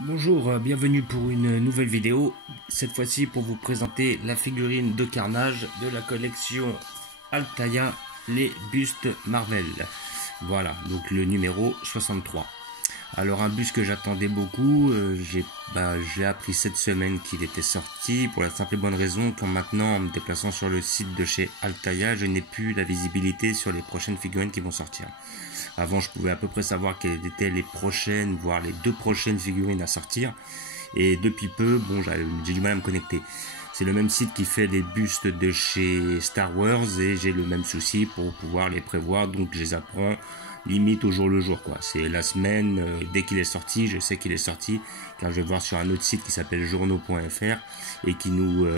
Bonjour, bienvenue pour une nouvelle vidéo, cette fois-ci pour vous présenter la figurine de Carnage de la collection Altaïa, les bustes Marvel. Voilà, donc le numéro 63. Alors un buste que j'attendais beaucoup, j'ai appris cette semaine qu'il était sorti pour la simple et bonne raison que maintenant en me déplaçant sur le site de chez Altaïa, je n'ai plus la visibilité sur les prochaines figurines qui vont sortir. Avant, je pouvais à peu près savoir quelles étaient les prochaines, voire les 2 prochaines figurines à sortir. Et depuis peu, bon, j'ai du mal à me connecter. C'est le même site qui fait les bustes de chez Star Wars et j'ai le même souci pour pouvoir les prévoir. Donc, je les apprends limite au jour le jour, quoi. C'est la semaine, dès qu'il est sorti, je sais qu'il est sorti, car je vais voir sur un autre site qui s'appelle journaux.fr et qui nous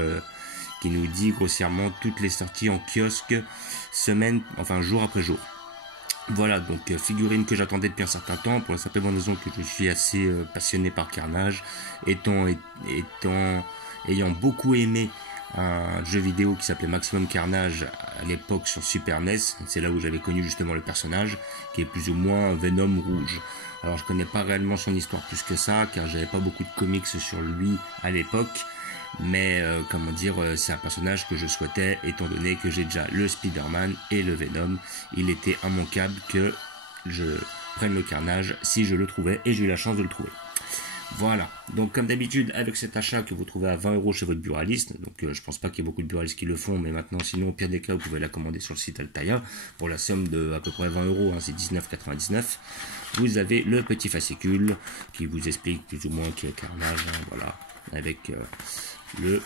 dit grossièrement toutes les sorties en kiosque, semaine, enfin jour après jour. Voilà, donc figurine que j'attendais depuis un certain temps, pour la simple bonne raison que je suis assez passionné par Carnage, ayant beaucoup aimé un jeu vidéo qui s'appelait Maximum Carnage à l'époque sur Super NES, c'est là où j'avais connu justement le personnage, qui est plus ou moins Venom rouge. Alors je connais pas réellement son histoire plus que ça, car j'avais pas beaucoup de comics sur lui à l'époque, mais c'est un personnage que je souhaitais étant donné que j'ai déjà le Spider-Man et le Venom. Il était immanquable que je prenne le Carnage si je le trouvais, et j'ai eu la chance de le trouver. Voilà, donc comme d'habitude avec cet achat que vous trouvez à 20 € chez votre buraliste, donc je pense pas qu'il y ait beaucoup de buralistes qui le font, mais maintenant sinon au pire des cas vous pouvez la commander sur le site Altaïa pour la somme de à peu près 20 €, hein, c'est 19,99 €. Vous avez le petit fascicule qui vous explique plus ou moins qui est Carnage, hein, voilà, avec le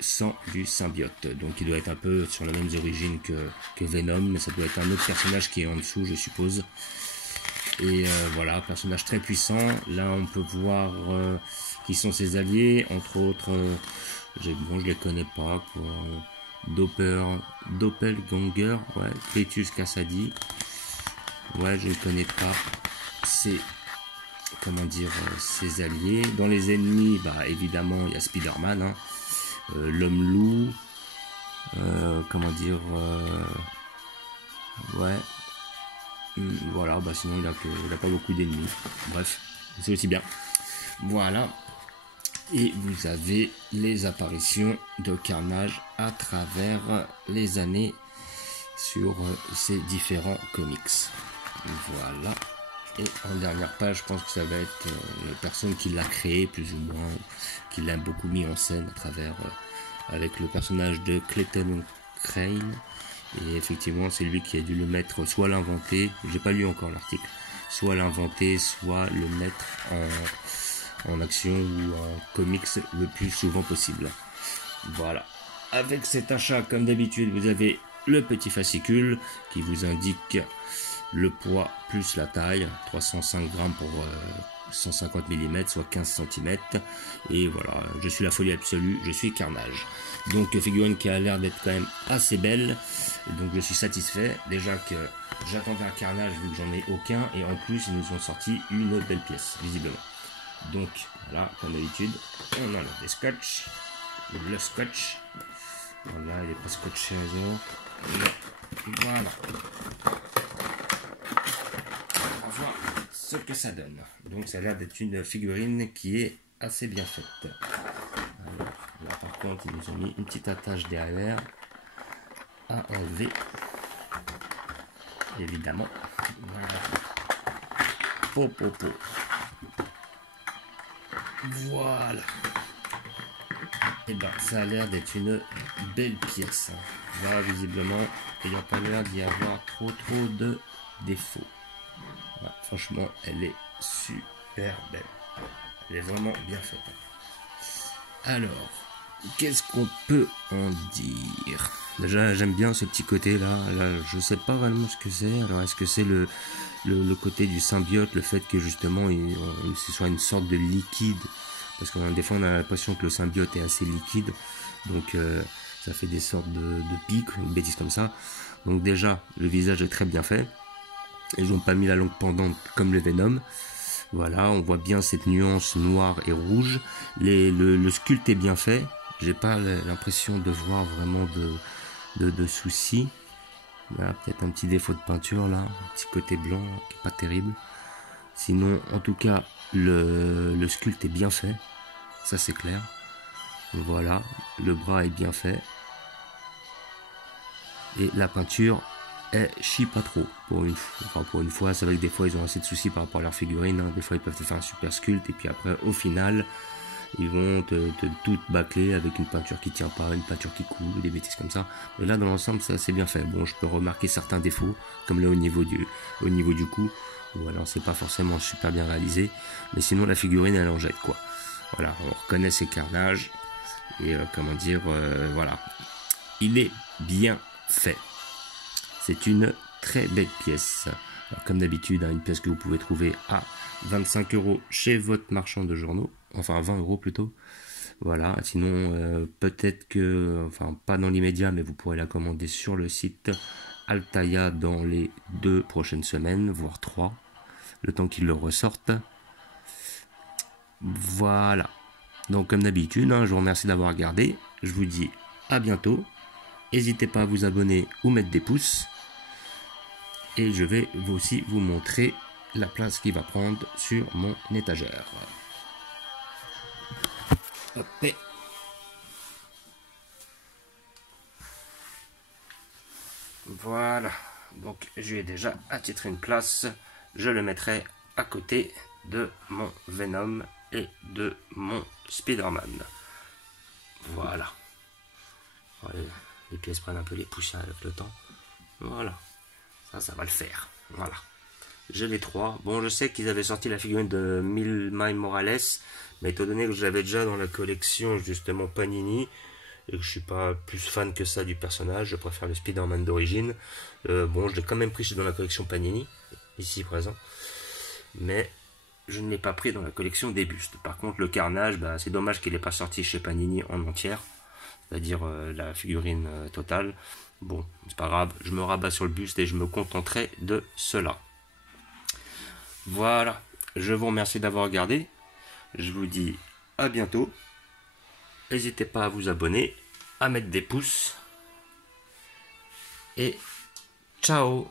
sang du symbiote, donc il doit être un peu sur les mêmes origines que Venom, mais ça doit être un autre personnage qui est en dessous, je suppose. Et voilà, personnage très puissant. Là on peut voir qui sont ses alliés, entre autres je les connais pas, quoi. Doppelganger, ouais, Cletus Kasady, ouais, je ne connais pas ses ses alliés. Dans les ennemis, bah évidemment il y a Spider-Man, hein, l'homme loup, ouais, voilà, bah sinon il a pas beaucoup d'ennemis, bref, c'est aussi bien. Voilà, et vous avez les apparitions de Carnage à travers les années sur ces différents comics. Voilà. Et en dernière page, je pense que ça va être la personne qui l'a créé plus ou moins, qui l'a beaucoup mis en scène à travers, avec le personnage de Clayton Crane. Et effectivement, c'est lui qui a dû le mettre, soit l'inventer, j'ai pas lu encore l'article, soit l'inventer, soit le mettre en action ou en comics le plus souvent possible. Voilà. Avec cet achat, comme d'habitude, vous avez le petit fascicule qui vous indique le poids plus la taille, 305 grammes pour 150 mm, soit 15 cm. Et voilà, je suis la folie absolue, je suis Carnage. Donc figurine qui a l'air d'être quand même assez belle. Donc je suis satisfait. Déjà que j'attendais un Carnage vu que j'en ai aucun. Et en plus, ils nous ont sorti une belle pièce, visiblement. Donc voilà, comme d'habitude, on a le scotch. Le scotch. Voilà, il est pas scotché à zéro. Voilà. Ce que ça donne. Donc ça a l'air d'être une figurine qui est assez bien faite. Alors, là par contre ils nous ont mis une petite attache derrière à enlever, évidemment. Voilà. Voilà. Et ben ça a l'air d'être une belle pièce. Là visiblement il n'y a pas l'air d'y avoir trop de défauts. Ouais, franchement, elle est super belle. Elle est vraiment bien faite. Alors, qu'est-ce qu'on peut en dire? Déjà, j'aime bien ce petit côté là. Là, je sais pas vraiment ce que c'est. Alors, est-ce que c'est le côté du symbiote, le fait que justement, ce soit une sorte de liquide? Parce que des fois, on a l'impression que le symbiote est assez liquide. Donc, ça fait des sortes de pics, une bêtise comme ça. Donc déjà, le visage est très bien fait. Ils n'ont pas mis la langue pendante comme le Venom. Voilà, on voit bien cette nuance noire et rouge. Le sculpte est bien fait. J'ai pas l'impression de voir vraiment de soucis. Là, peut-être un petit défaut de peinture là, un petit côté blanc qui est pas terrible. Sinon, en tout cas, le sculpte est bien fait. Ça, c'est clair. Voilà, le bras est bien fait. Et la peinture, elle chie pas trop. Pour une fois, c'est vrai que des fois, ils ont assez de soucis par rapport à leur figurine. Hein. Des fois, ils peuvent te faire un super sculpte. Et puis après, au final, ils vont te tout bâcler avec une peinture qui tient pas, une peinture qui coule, des bêtises comme ça. Mais là, dans l'ensemble, ça c'est bien fait. Bon, je peux remarquer certains défauts, comme là au niveau du cou, ou alors c'est pas forcément super bien réalisé. Mais sinon, la figurine, elle en jette, quoi. Voilà, on reconnaît ses carnages. Et voilà. Il est bien fait. C'est une très belle pièce. Alors, comme d'habitude, hein, une pièce que vous pouvez trouver à 25 € chez votre marchand de journaux. Enfin, 20 € plutôt. Voilà, sinon, peut-être que, enfin, pas dans l'immédiat, mais vous pourrez la commander sur le site Altaïa dans les 2 prochaines semaines, voire 3, le temps qu'ils le ressortent. Voilà. Donc, comme d'habitude, hein, je vous remercie d'avoir regardé. Je vous dis à bientôt. N'hésitez pas à vous abonner ou mettre des pouces. Et je vais aussi vous montrer la place qu'il va prendre sur mon étagère. Hop. Voilà. Donc, je lui ai déjà attitré une place. Je le mettrai à côté de mon Venom et de mon Spider-Man. Voilà. Les pièces prennent un peu les poussières avec le temps. Voilà. Ça va le faire. Voilà. J'ai les 3. Bon, je sais qu'ils avaient sorti la figurine de Miles Morales, mais étant donné que je l'avais déjà dans la collection, justement, Panini, et que je suis pas plus fan que ça du personnage, je préfère le Spider-Man d'origine. Bon, je l'ai quand même pris dans la collection Panini, ici présent, mais je ne l'ai pas pris dans la collection des bustes. Par contre, le Carnage, bah, c'est dommage qu'il n'ait pas sorti chez Panini en entière, c'est-à-dire la figurine totale. Bon, c'est pas grave, je me rabats sur le buste et je me contenterai de cela. Voilà, je vous remercie d'avoir regardé. Je vous dis à bientôt. N'hésitez pas à vous abonner, à mettre des pouces. Et ciao!